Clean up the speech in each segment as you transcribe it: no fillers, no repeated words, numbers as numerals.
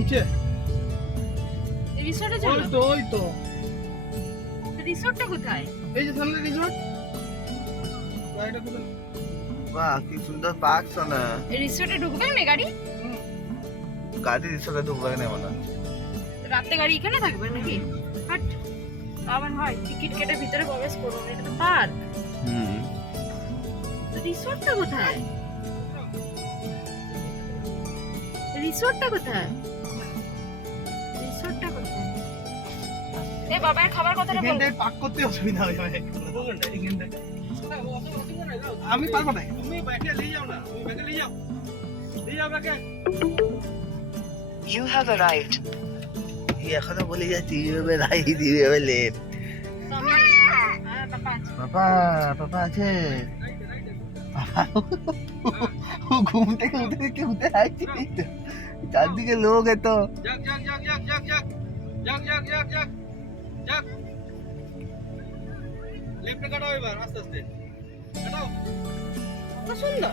নিচে রিসোর্টে চলো। ওই তো রিসোর্টটা কোথায়? এই যে সামনে রিসোর্ট। গাড়িটা কোথায়? বাহ কি সুন্দর পার্ক শোনা। রিসোর্টে ঢুকবে না গাড়ি? গাড়ি রিসোর্টে ঢুকবে না মনে হয়। রাতে গাড়ি এখানে থাকবে নাকি? হাট আবার হয় টিকিট কেটে ভিতরে প্রবেশ করবো, এটা তো পার্ক। রিসোর্টটা কোথায়? রিসোর্টটা কোথায়? রিসোর্টটা কোথায়? এ বাবার খাবার কথাটা বল। এখানটায় পার্ক করতে অসুবিধা হয় ভাই। এখানটায় আমি পারবো না। তুমি ব্যাগে নিয়ে যাও না, তুমি ব্যাগে নিয়ে যাও, নিয়ে যাও ব্যাগে। You have arrived. এখনো বলে যাচ্ছি এইভাবে রাই দিবে লেট। পাপা পাপা আছে। ও ঘুম থেকে উঠে আসছে চারদিকে লোক এত। লেফটে কাটাও এবার আস্তে আস্তে কাটাও। কত সুন্দর।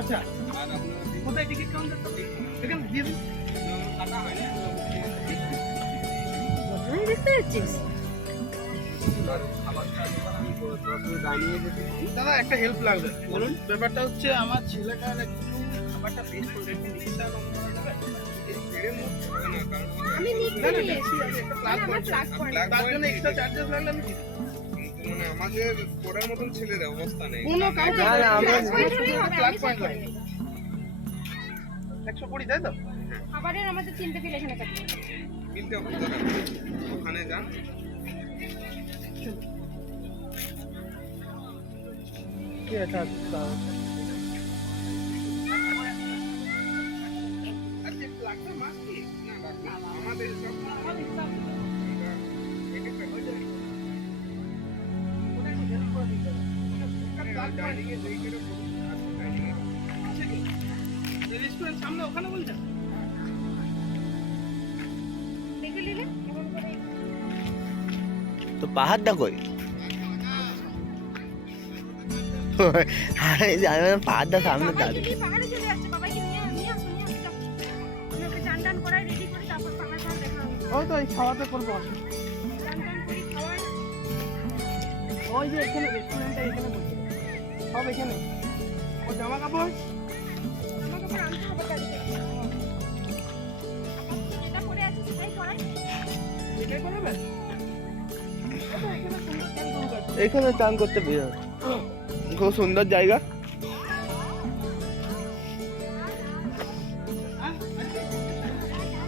আচ্ছা কোথায় টিকিট কাউন্টার? এখানে দিয়ে দিন। কাটা হয় না দেখতে পাচ্ছিস? দাদা একটা হেল্প লাগবে বলুন। ব্যাপারটা হচ্ছে আমার ছেলেটার একটু খাবারটা বেশ করে একটু রিক্সা কম করা যাবে? আমি নিচ্ছি। তার জন্য এক্সট্রা চার্জেস লাগলে আমি দিতে মানে আমাদের পড়ার মতন ছেলের অবস্থা নেই। কোনো কাউকে না, না, আমরা প্লাগ পয়েন্ট লাগে 120 তাই তো? খাবারের আমাদের 3টে বিল এখানে কাটবে। কিনতে হবে ওখানে যান। ঠিক আছে আচ্ছা। আরে প্লাগটা মাস কি না ডাক্তার আমাদের সব রেস্টুরেন্ট সামনে ওখানে বলছেন? দেখে নিলে কেমন করে তো পাহাড়টা কই? আরে জানো না পাহাড়টা সামনে দাঁড়িয়ে। বাবাইকে পাহাড়ে চলে যাচ্ছে, বাবাইকে নিয়ে নিয়ে আসো নিয়ে আসো। আমি ওকে চান টান করাই রেডি করে তারপর পাহাড় পাহাড় দেখা হবে। ওই তো এই খাওয়াতে করবো। চান টান করি খাওয়াই। ওই যে এখানে রেস্টুরেন্টটা এখানে বসে সব এখানে। ও জামা কাপড় আমাকে আবার আনতে হবে গাড়ি থেকে। যেটা পরে আছে সেটাই পরাই। এটাই করাবে? ওটা এখানে সুন্দর চান করবে। এখানে চান করতে বের খুব সুন্দর জায়গা।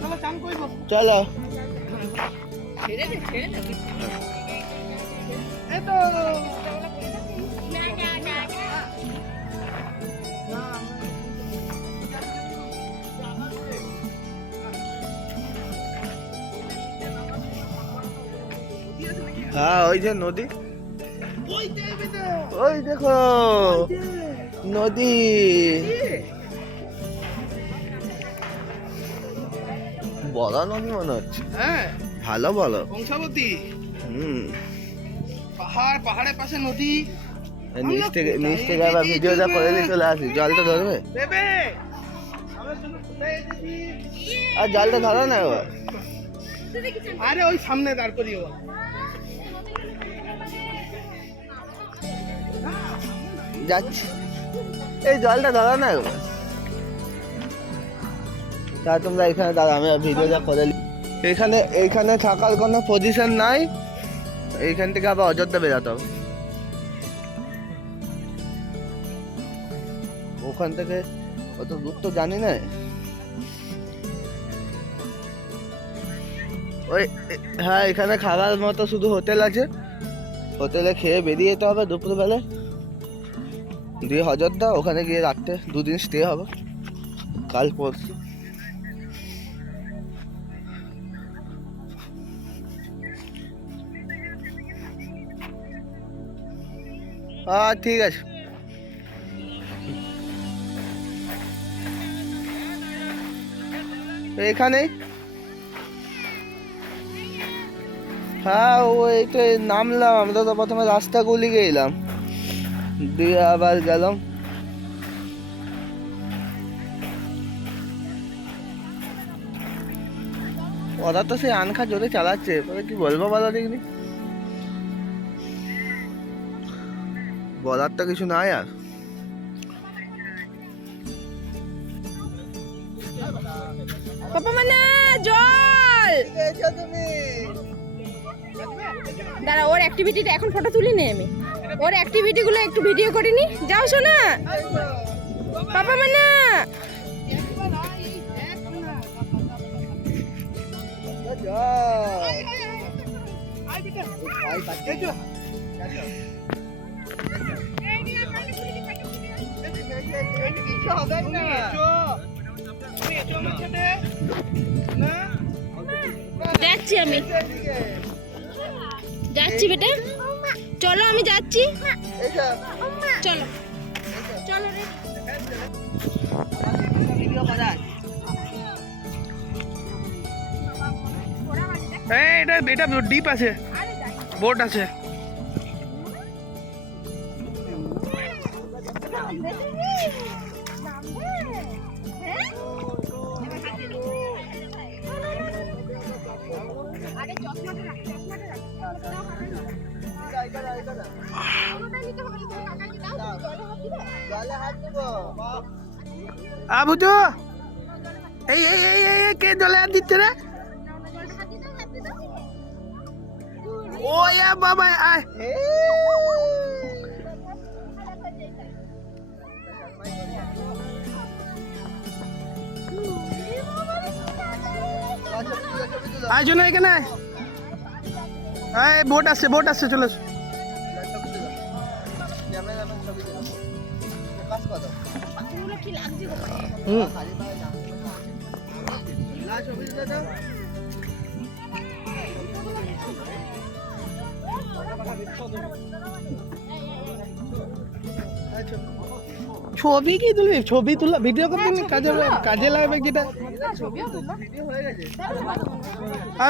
চলো চান করবো। চলো ছেড়ে দে ছেড়ে দে। এই তো না না না হ্যাঁ ওই যে নদী, ওই দেবে তো। ওই দেখো নদী। বড় নদী মনে হচ্ছে। হ্যাঁ ভালো বলো। কংসাবতী পাহাড়, পাহাড়ের পাশে নদী। নিচ থেকে আবার ভিডিওটা করে দিয়ে চলে আসি। জলটা ধরবে? দেবে আমার জন্য কোথায় এসেছি? আর জলটা ধরো না এবার। আরে ওই সামনে দাঁড় করিও। যাচ্ছি, এই জলটা ধরো না এবার। তা তোমরা এখানে দাঁড়া, আমি ভিডিওটা করে নিই। এখানে থাকার কোনো পজিশন নাই। এইখান থেকে আবার অযোধ্যা বেরোতে হবে। ওখান থেকে অত দূর তো জানি না। ওই হ্যাঁ এখানে খাবার মতো শুধু হোটেল আছে। হোটেলে খেয়ে বেরিয়ে যেতে হবে দুপুরবেলা, দিয়ে অযোধ্যা। ওখানে গিয়ে রাত্রে 2 দিন স্টে হবে, কাল পরশু। ঠিক আছে। এখানেই হ্যাঁ ওই তো নামলাম আমরা। তো প্রথমে রাস্তা গুলি গেলাম, দিয়ে আবার গেলাম ওরা তো সেই আনখা জোরে চালাচ্ছে, এবারে কি বলবো বলো দেখিনি, বলার তো কিছু নাই আর। পাপা মানে জল দাঁড়া, ওর অ্যাক্টিভিটিটা এখন ফটো তুলি নে, আমি ওর অ্যাক্টিভিটিগুলো একটু ভিডিও করিনি। যাও শোনা পাপা মানে যাচ্ছি, আমি যাচ্ছি বেটা, চলো আমি যাচ্ছি, চলো চলো রে। এটা ডিপ আছে, বোট আছে। বুঝো এই এই এই এই কে জলে হাত দিচ্ছে রে? ও ইয়া বাবা আয়। আইছো না এখানে, বোট আসছে, বোট আসছে, চলে এসো। ছবি কি তুলবি? ছবি তুলা ভিডিও করতে কাজে লাগবে যেটা।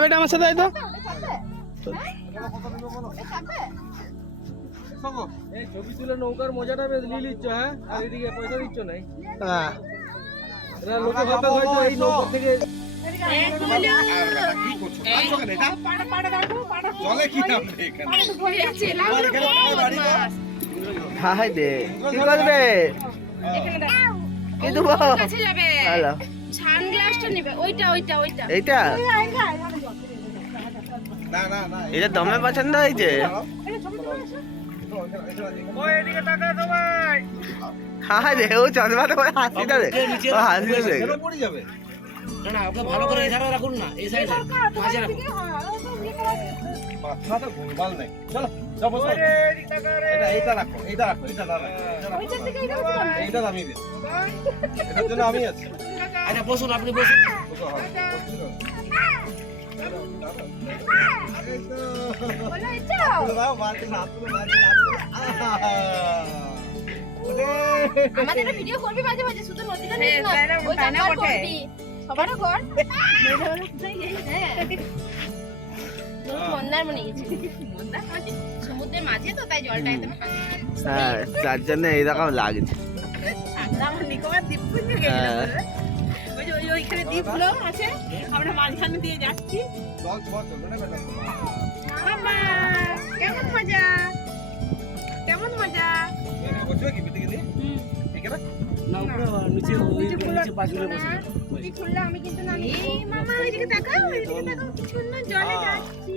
বেটা আমার সাথে আয় তো। ছবি তুলে নৌকার মজাটা নিয়ে নিচ্ছ, হ্যাঁ, আর এদিকে পয়সা দিচ্ছ নাই। হ্যাঁ, লোকে ভাবে হয়তো এই নৌকা থেকে হাই দে কি করবে, কি দেবো? হ্যালো, সানগ্লাসটা নেবে, ওইটা ওইটা ওইটা এইটা এটা দমে পছন্দ হয়েছে। হ্যাঁ রে, ও চশমাটা করে হাসি দেবে, ও হাসি দেবে। ভালো করে এধারে রাখুন না, এই সাইডে মাঝে রাখুন। মাথাটা গোলমাল নাই। চলো চলো এইটা রাখো, এইটা রাখো, এইটা না রাখো, এইটা নামিয়ে দিন, এটার জন্য আমি আছি। আচ্ছা বসুন, আপনি বসুন। আমাদের ভিডিও করবি মাঝে মাঝে, শুধু নদীটা নিস না, ওই কানা করবি সবারও কর। মন্দার মনে গেছে, মন্দার মাঝে সমুদ্রের মাঝে তো, তাই জলটা একদম হ্যাঁ, তার জন্য এইরকম লাগছে। ঠান্ডা, আমার নিকোবর দ্বীপ পুঞ্জে গেছিল, ওই যে ওইখানে দ্বীপগুলো আছে, আমরা মাঝখানে দিয়ে যাচ্ছি। মামা কেমন মজা, কেমন মজা। আমি কিন্তু না, এই মামা ওইদিকে তাকাও, ওইদিকে তাকাও, কি সুন্দর জলে যাচ্ছি।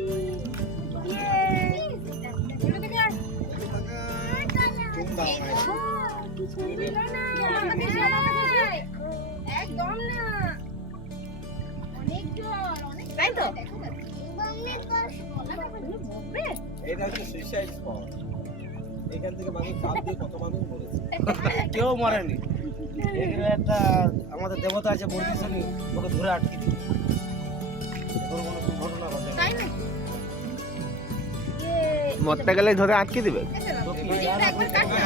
একদম না, অনেক জল, অনেক, তাই তো। এটা হচ্ছে সুইসাইড স্পট, এখান থেকে মানুষ চাপ দিয়ে কত মানুষ মরেছে, কেউ মরেনি। এখানে একটা আমাদের দেবতা আছে বর্গিসনি, ওকে ধরে আটকে দিই, কোনো দুর্ঘটনা ঘটে তাই না? মরতে গেলে ধরে আটকে দিবে, একবার কাট না,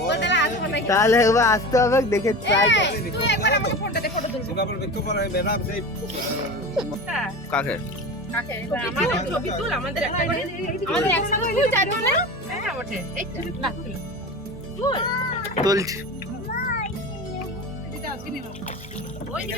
বলতে আসবো নাকি? তাহলে একবার আসতে হবে, দেখে ট্রাই কর। তুই একবার আমাকে ফোনটা দে, ফটো তুলবো। সিঙ্গাপুর বিক্ষোভ করে ম্যাডাম সেই কাকে কাকে? আমাদের ছবি তুল, আমাদের একটা করে, আমাদের একসাথে তুল, জানো না? হ্যাঁ ওঠে, এই তো না তুল, তুলছি। তুলছি। ওই যে